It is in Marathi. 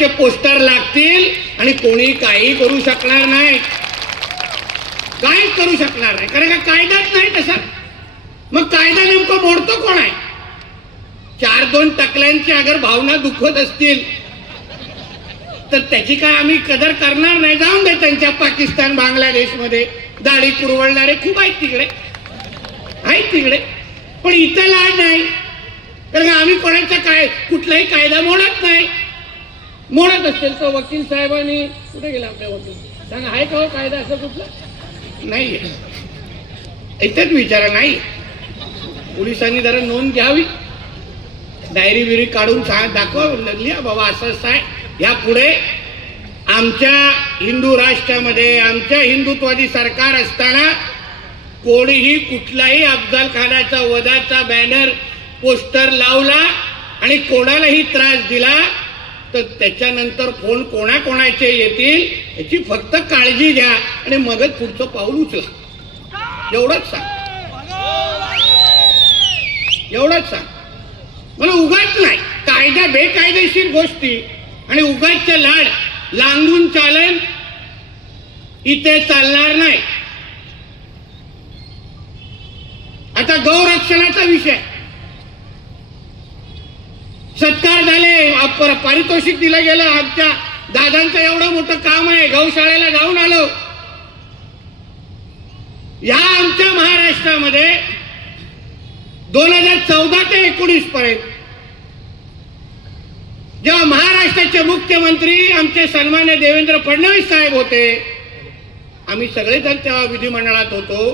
कोणाचे पोस्टर लागतील आणि कोणी काही करू शकणार नाही. काय करू शकणार नाही. कारण का कायदाच नाही तसा. मग कायदा नेमकं मोडतो कोण आहे? चार दोन टकल्यांची अगर भावना दुखवत असतील तर त्याची काय आम्ही कदर करणार नाही? जाऊन दे त्यांच्या पाकिस्तान बांगलादेशमध्ये. दाढी कुरवळणारे खूप आहेत तिकडे. आहेत तिकडे. पण इथं लाड नाही. कारण का आम्ही कोणाचा काय कुठलाही कायदा मोडत नाही. मोडत असेल तर वकील साहेबांनी कुठे गेला आपल्या वकील? त्यांना आहे का हो कायदा असं कुठला? नाही इथेच विचारा नाही. पोलिसांनी जरा नोंद घ्यावी. डायरी बिरी काढून सांग दाखवा लागली बाबा असं असं आहे. या पुढे आमच्या हिंदू राष्ट्रामध्ये आमच्या हिंदुत्वादी सरकार असताना कोणीही कुठलाही अफजल खानाचा वधाचा बॅनर पोस्टर लावला आणि कोणालाही त्रास दिला तर त्याच्यानंतर फोन कोणाकोणाचे येतील याची फक्त काळजी घ्या आणि मगच पुढचं पाऊल उचला. एवढंच सांग. एवढंच सांग. मला उगाच नाही. कायदा बेकायदेशीर गोष्टी. आणि उगाचचे लाड लांबून चालन इथे चालणार नाही. आता गौरक्षणाचा विषय. सत्कार झाले पर पारितोषिक दिलं गेलं. आमच्या दादांचं एवढं मोठं काम आहे. गौशाळेला जाऊन आलो. या आमच्या महाराष्ट्रामध्ये दोन हजार चौदा ते एकोणीस पर्यंत जेव्हा महाराष्ट्राचे मुख्यमंत्री आमचे सन्मान्य देवेंद्र फडणवीस साहेब होते आम्ही सगळेजण तेव्हा विधिमंडळात होतो.